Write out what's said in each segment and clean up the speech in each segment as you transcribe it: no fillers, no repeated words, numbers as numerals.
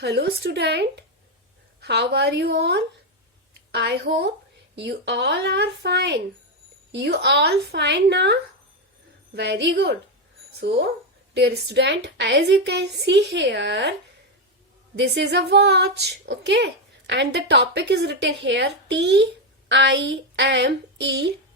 Hello student, how are you all? I hope you all are fine. You all fine now? Very good. So, dear student, as you can see here, this is a watch, okay? And the topic is written here T-I-M-E,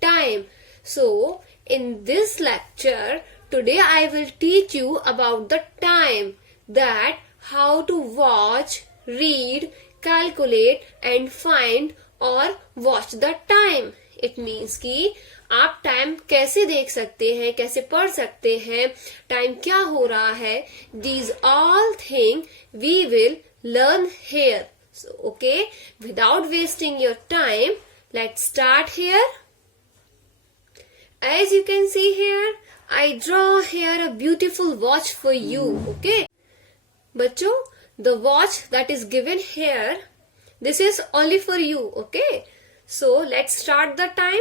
time. So, in this lecture, today I will teach you about the time, that how to watch, read, calculate and find और watch the time. It means कि आप time कैसे देख सकते हैं, कैसे पढ़ सकते हैं, टाइम क्या हो रहा है. These all things we will learn here. So, okay, without wasting your time, let's start here. As you can see here, I draw here a beautiful watch for you. Okay, बच्चों, the watch that is given here, this is only for you. Okay, so let's start the time.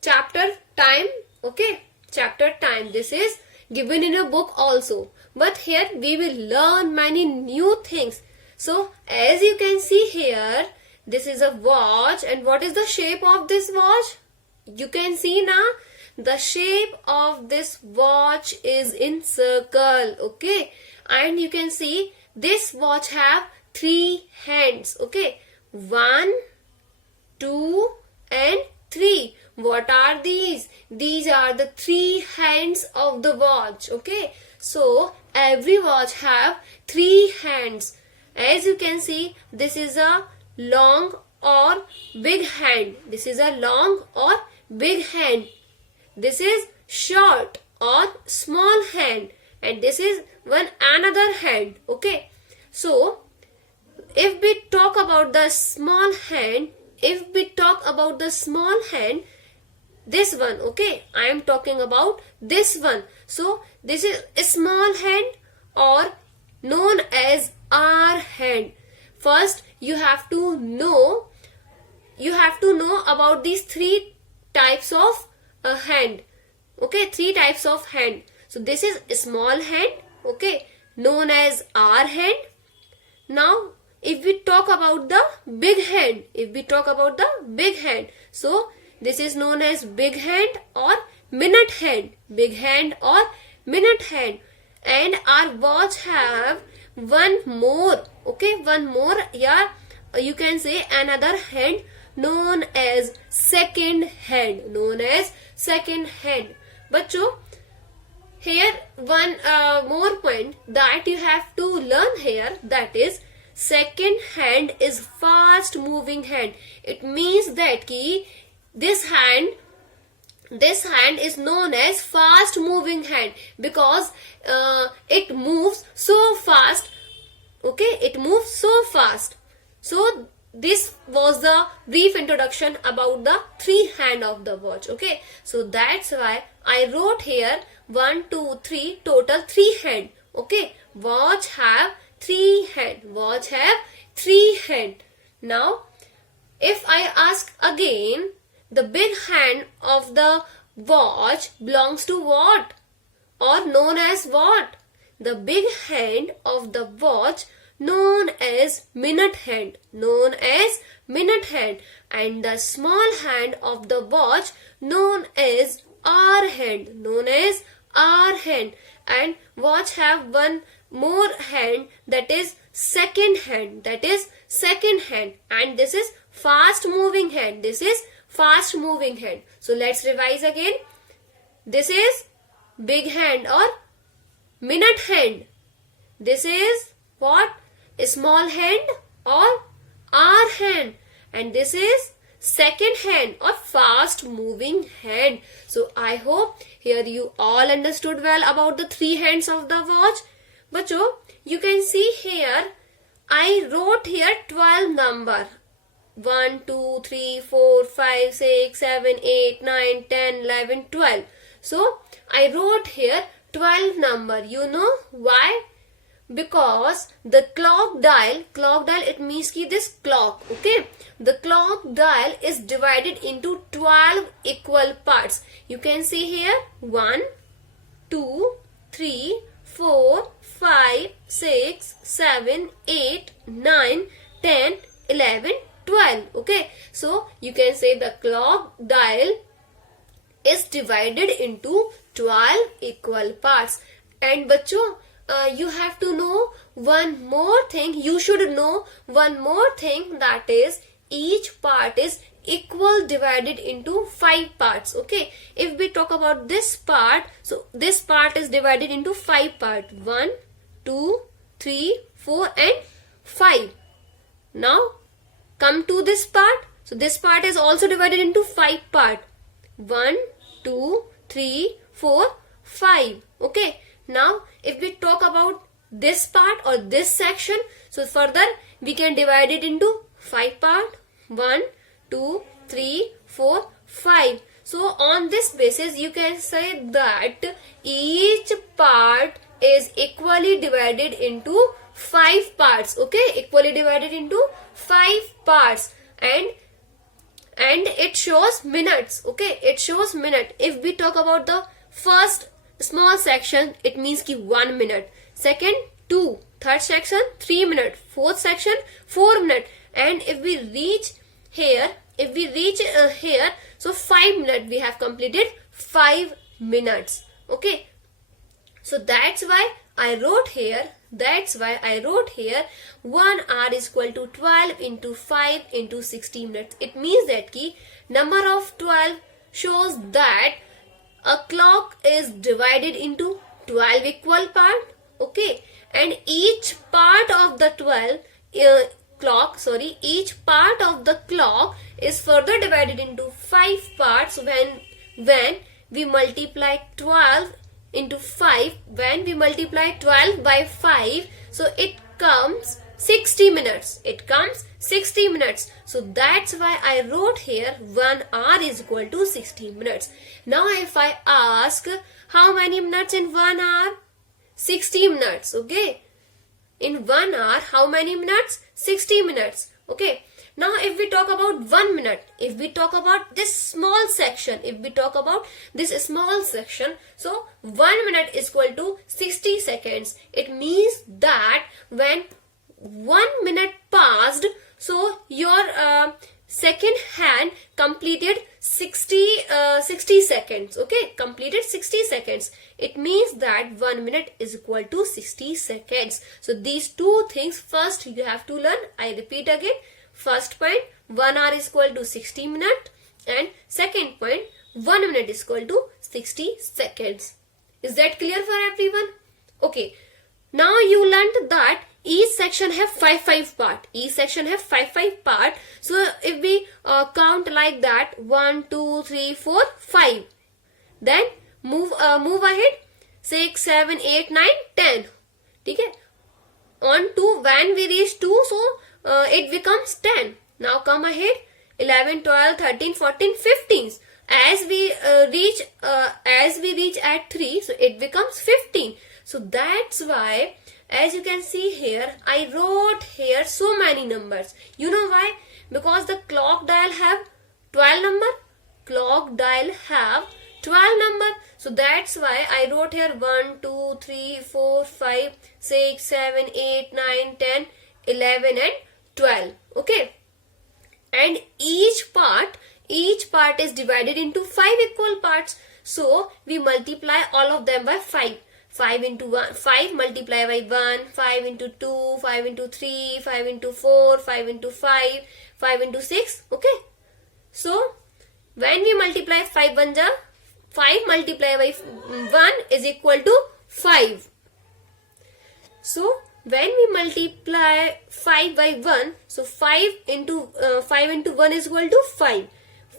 Chapter time. Okay, chapter time. This is given in a book also, but here we will learn many new things. So as you can see here, this is a watch, and what is the shape of this watch? You can see now, the shape of this watch is in circle. Okay, and you can see this watch have 3 hands. Okay, 1, 2 and 3. What are these? These are the 3 hands of the watch. Okay, so every watch have 3 hands. As you can see, this is a long or big hand. This is a long or big hand. This is short or small hand, and this is one another hand. Okay, so if we talk about the small hand, this one, okay, I am talking about this one. So this is a small hand or known as R hand. First you have to know about these 3 types of hand. Okay, 3 types of hand. So this is a small hand, okay, known as R hand. Now if we talk about the big hand, so this is known as big hand or minute hand. Big hand or minute hand. And our watch have one more, okay, yeah, you can say another hand known as second hand. Bachcho, here one more point that you have to learn here, that is second hand is fast moving hand. It means that ki this hand is known as fast moving hand because it moves so fast. Okay, it moves so fast. So this was the brief introduction about the 3 hand of the watch. Okay, so that's why I wrote here 1, 2, 3, total 3 hand. Okay, watch have 3 hand. Now if I ask again, the big hand of the watch belongs to what or known as what? The big hand of the watch known as minute hand, and the small hand of the watch known as R hand, and watch have one more hand, that is second hand, and this is fast moving hand. So let's revise again. This is big hand or minute hand. This is what? A small hand or R hand, and this is second hand or fast moving hand. So I hope here you all understood well about the 3 hands of the watch. Bacho, you can see here I wrote here 12 number. 1, 2, 3, 4, 5, 6, 7, 8, 9, 10, 11, 12. So I wrote here 12 number. You know why? Because the clock dial, it means ki this clock, okay, the clock dial is divided into 12 equal parts. You can see here 1, 2, 3, 4, 5, 6, 7, 8, 9, 10, 11, 12. Okay, so you can say the clock dial is divided into 12 equal parts. And बच्चों, you have to know one more thing. You should know one more thing, that is each part is equal divided into 5 parts. Okay, if we talk about this part, so this part is divided into 5 parts: 1, 2, 3, 4 and 5. Now come to this part. So this part is also divided into 5 parts: 1, 2, 3, 4, 5. Okay, now if we talk about this part or this section, so further we can divide it into 5 parts: 1, 2, 3, 4, 5. So on this basis you can say that each part is equally divided into 5 parts. Okay, equally divided into 5 parts. And it shows minutes. Okay, it shows minute. If we talk about the first small section, it means ki 1 minute. Second, 2. Third section, 3 minutes. Fourth section, 4 minutes. And if we reach here, here, so 5 minutes, we have completed 5 minutes. Okay, so that's why I wrote here, 1 hour is equal to 12 into 5 into 60 minutes. It means that ki number of 12 shows that a clock is divided into 12 equal parts. Okay, and each part of the each part of the clock is further divided into 5 parts when we multiply 12 into 5. When we multiply 12 by 5, so it comes 60 minutes. So that's why I wrote here 1 hour is equal to 60 minutes. Now if I ask how many minutes in 1 hour? 60 minutes. Okay, in 1 hour how many minutes? 60 minutes. Okay, now if we talk about 1 minute, if we talk about this small section, so 1 minute is equal to 60 seconds. It means that when 1 minute passed, so your second hand completed 60 seconds. Okay, completed 60 seconds. It means that 1 minute is equal to 60 seconds. So these two things first you have to learn. I repeat again. First point, 1 hour is equal to 60 minutes, and second point, 1 minute is equal to 60 seconds. Is that clear for everyone? Okay, now you learned that each section have 5 part. So if we count like that, 1, 2, 3, 4, 5. Then move ahead, 6, 7, 8, 9, 10. Okay, on 2, when we reach 2, so it becomes 10. Now come ahead, 11, 12, 13, 14, 15. As we reach at 3, so it becomes 15. So that's why, as you can see here, I wrote here so many numbers. You know why? Because the clock dial have 12 number. So that's why I wrote here 1, 2, 3, 4, 5, 6, 7, 8, 9, 10, 11 and 12. Okay, and each part is divided into 5 equal parts. So we multiply all of them by 5. 5 into 1, 5 multiply by 1, 5 into 2, 5 into 3, 5 into 4, 5 into 5, 5 into 6. Okay, so when we multiply 5 multiply by 1 is equal to 5. So when we multiply 5 by 1, so 5 into 1 is equal to 5.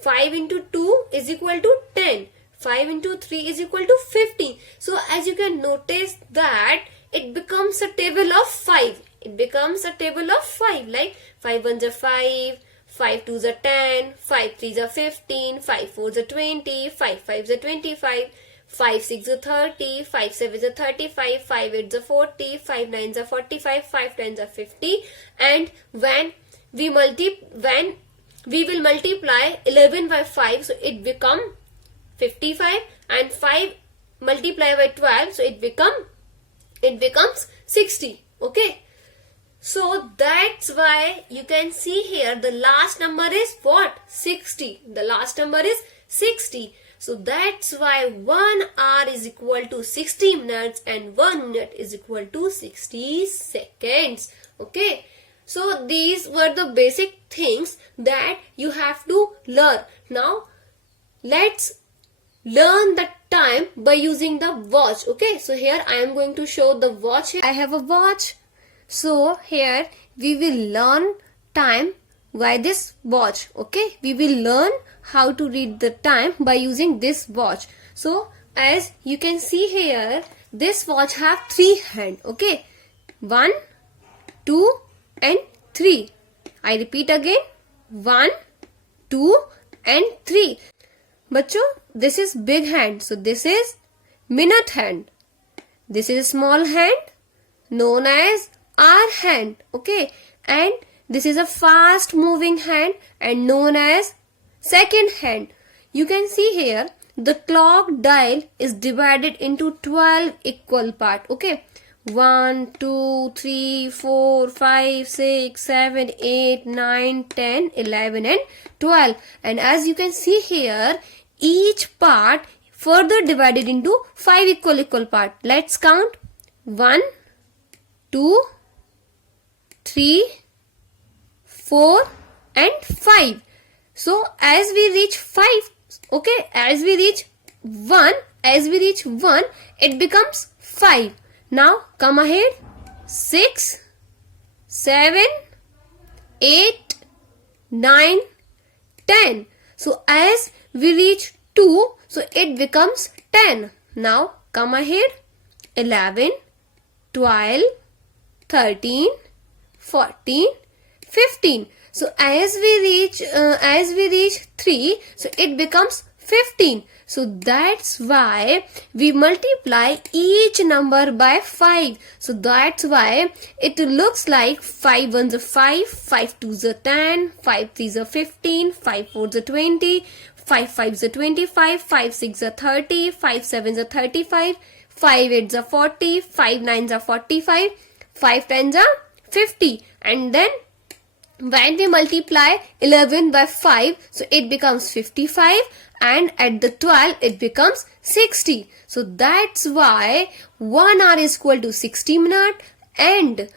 5 into 2 is equal to 10. 5 into 3 is equal to 15. So as you can notice that it becomes a table of 5. Like 5 1s are 5, 5 2s are 10, 5 3s are 15, 5 4s are 20, 5 5s are 25, 5 6 are 30, 5 7 are 35, 5 8 are 40, 5 9s are 45, 5 10s are 50. And when we will multiply 11 by 5, so it become 55, and 5 multiply by 12, so it become it becomes 60. Okay. So that's why you can see here the last number is what? 60. The last number is 60. So that's why 1 hour is equal to 60 minutes and 1 minute is equal to 60 seconds. Okay. So these were the basic things that you have to learn. Now let's learn the time by using the watch. Okay. So here I am going to show the watch. I have a watch. So here we will learn time by this watch. Okay, we will learn how to read the time by using this watch. So as you can see here, this watch have 3 hands. Okay, 1, 2 and 3. I repeat again, 1, 2 and 3. Bachcho, this is big hand. So this is minute hand. This is small hand known as hour hand. Okay, and this is a fast moving hand and known as second hand. You can see here the clock dial is divided into 12 equal parts. Okay, 1, 2, 3, 4, 5, 6, 7, 8, 9, 10, 11 and 12. And as you can see here, each part further divided into 5 equal parts. Let's count. 1, 2, 3, 4 and 5. So as we reach 5, okay, as we reach 1, it becomes 5. Now come ahead. 6, 7, 8, 9, 10. So as we reach 2, so it becomes 10. Now come ahead. 11, 12, 13, 14, 15. So as we reach 3, so it becomes 15. So that's why we multiply each number by 5. So that's why it looks like 5 ones are 5, 5 twos are 10, 5 threes are 15, 5 fours are 20, 5 fives are 25, 5 six are 30, 5 sevens are 35, 5 eights are 40, 5 nines are 45, 5 tens are 50. And then when we multiply 11 by 5, so it becomes 55, and at the 12 it becomes 60. So that's why 1 hour is equal to 60 minutes and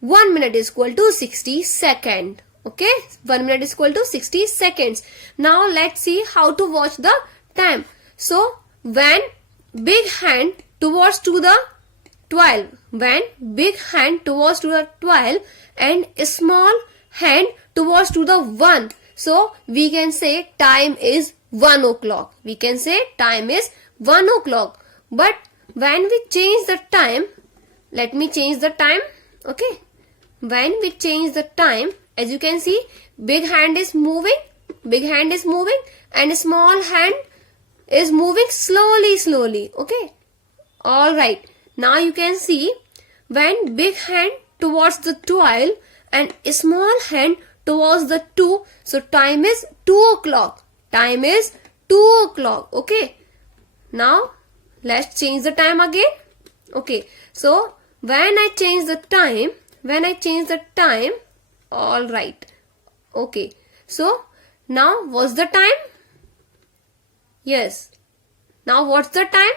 1 minute is equal to 60 seconds. Okay, 1 minute is equal to 60 seconds. Now let's see how to watch the time. So when big hand towards to the 12, when big hand towards to the 12 and small hand towards to the 1, so we can say time is 1 o'clock. We can say time is 1 o'clock. But when we change the time, let me change the time. Okay, when we change the time, as you can see, big hand is moving, and small hand is moving slowly. Okay, all right. Now you can see when big hand towards the 12 and small hand towards the 2, so time is 2 o'clock. Time is 2 o'clock. Okay, now let's change the time again. Okay, so when I change the time, all right. Okay, so now what's the time? Yes, now what's the time?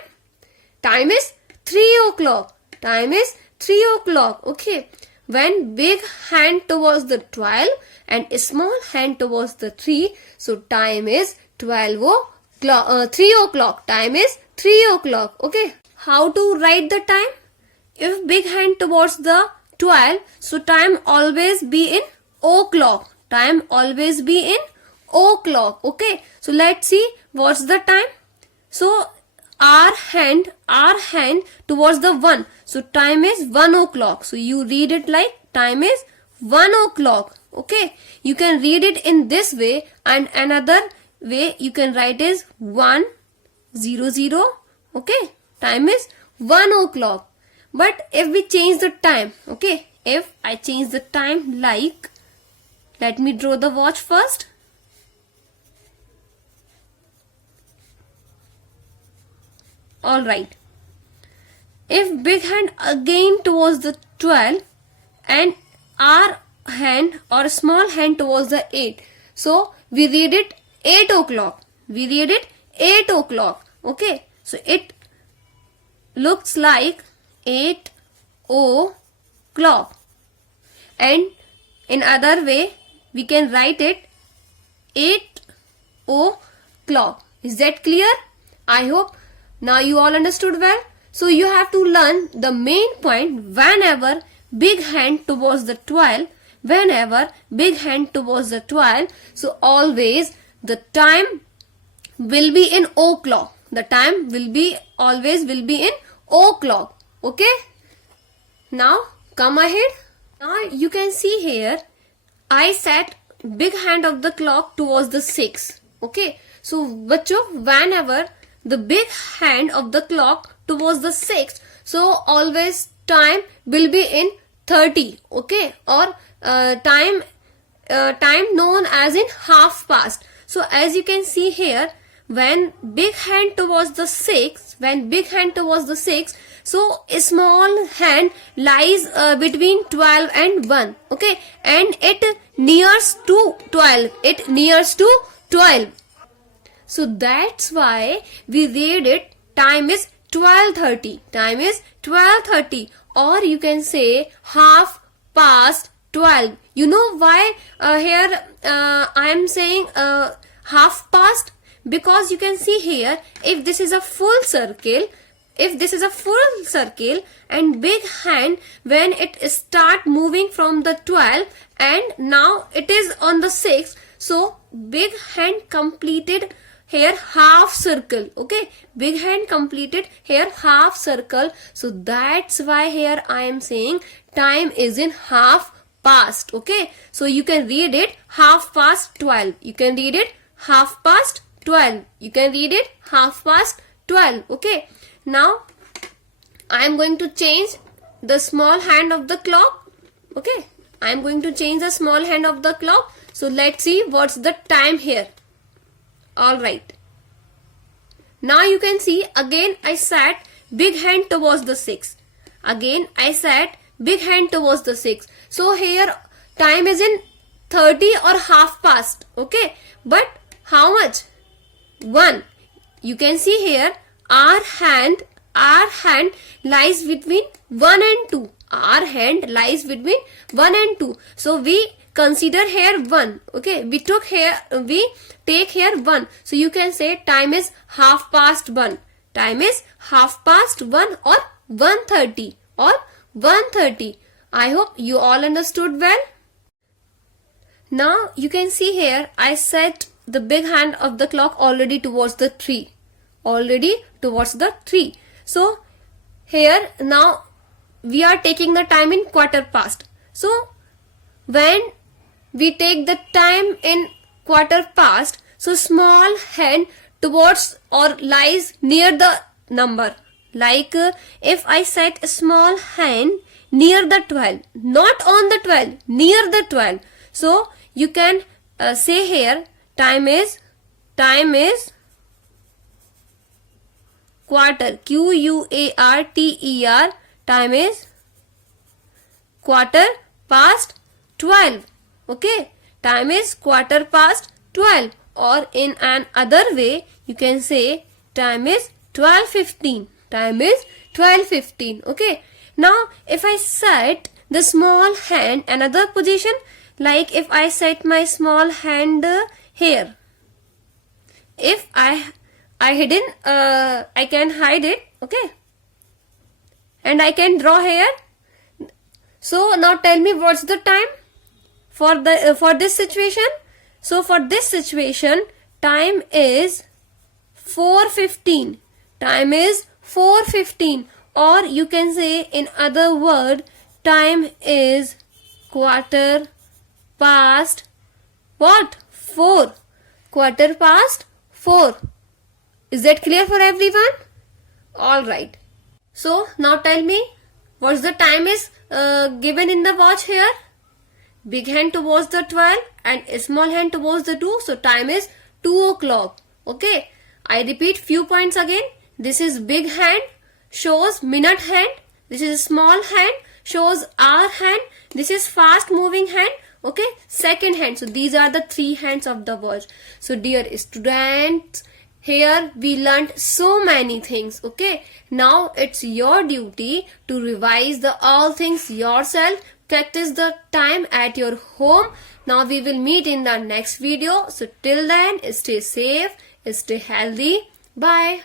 Time is 3 o'clock. Time is 3 o'clock. Okay, when big hand towards the 12 and small hand towards the 3, so time is 3 o'clock. Time is 3 o'clock. Okay, how to write the time? If big hand towards the 12, so time always be in o'clock. Time always be in o'clock. Okay, so let's see what's the time. So our hand towards the 1, so time is 1 o'clock. So you read it like time is 1 o'clock. Okay, you can read it in this way, and another way you can write is 100. Okay, time is 1 o'clock. But if we change the time, okay, if I change the time like, let me draw the watch first. Alright. if big hand again towards the 12 and our hand or small hand towards the 8. So we read it 8 o'clock. We read it 8 o'clock. Okay. So it looks like 8 o'clock. And in other way, we can write it 8 o'clock. Is that clear? I hope now you all understood well. So you have to learn the main point whenever big hand towards the 12. Whenever big hand towards the 12. So always the time will be in o'clock. The time will be always will be in o'clock. Okay. Now come ahead. Now you can see here I set big hand of the clock towards the 6. Okay. So बच्चों whenever the big hand of the clock towards the 6, so always time will be in 30. Okay. Or time known as in half past. So as you can see here, when big hand towards the 6, so a small hand lies between 12 and 1. Okay. And it nears to 12. It nears to 12. So that's why we read it time is 12:30. Time is 12:30. Or you can say half past 12. You know why here I am saying half past? Because you can see here, if this is a full circle, and big hand when it start moving from the 12 and now it is on the 6, so big hand completed here half circle. Okay, big hand completed here half circle. So that's why here I am saying time is in half past. Okay, so you can read it half past 12. You can read it half past 12. You can read it half past 12. Okay, now I am going to change the small hand of the clock. Okay, I am going to change the small hand of the clock. So let's see what's the time here. Alright. Now you can see again I set big hand towards the 6. Again I set big hand towards the 6. So here time is in 30 or half past. Okay. But how much? 1. You can see here our hand lies between 1 and 2. Our hand lies between 1 and 2. So we consider here 1. Okay, we take here 1. So you can say time is half past 1. Time is half past 1 or 1:30 or 1:30. I hope you all understood well. Now you can see here I set the big hand of the clock already towards the 3. Already towards the 3. So here now we are taking the time in quarter past. So when we take the time in quarter past, so small hand towards or lies near the number. Like if I set a small hand near the 12, not on the 12, near the 12. So you can say here time is quarter, QUARTER. Time is quarter past 12. Okay, time is quarter past 12. Or in an other way you can say time is 12:15. Time is 12:15. Okay, now if I set the small hand another position, like if I set my small hand here, if I hidden I can hide it. Okay, and I can draw here. So now tell me what's the time for this situation. So for this situation time is 4:15. Time is 4:15, or you can say in other word time is quarter past what? 4. Quarter past 4. Is that clear for everyone? Alright. So now tell me what's the time is given in the watch here. Big hand towards the 12 and small hand towards the 2. So time is 2 o'clock. Okay. I repeat few points again. This is big hand shows minute hand. This is a small hand, shows hour hand. This is fast moving hand. Okay, second hand. So these are the 3 hands of the watch. So dear students, here we learned so many things. Okay, now it's your duty to revise the all things yourself. Practice the time at your home. Now we will meet in the next video. So till then, stay safe, stay healthy. Bye.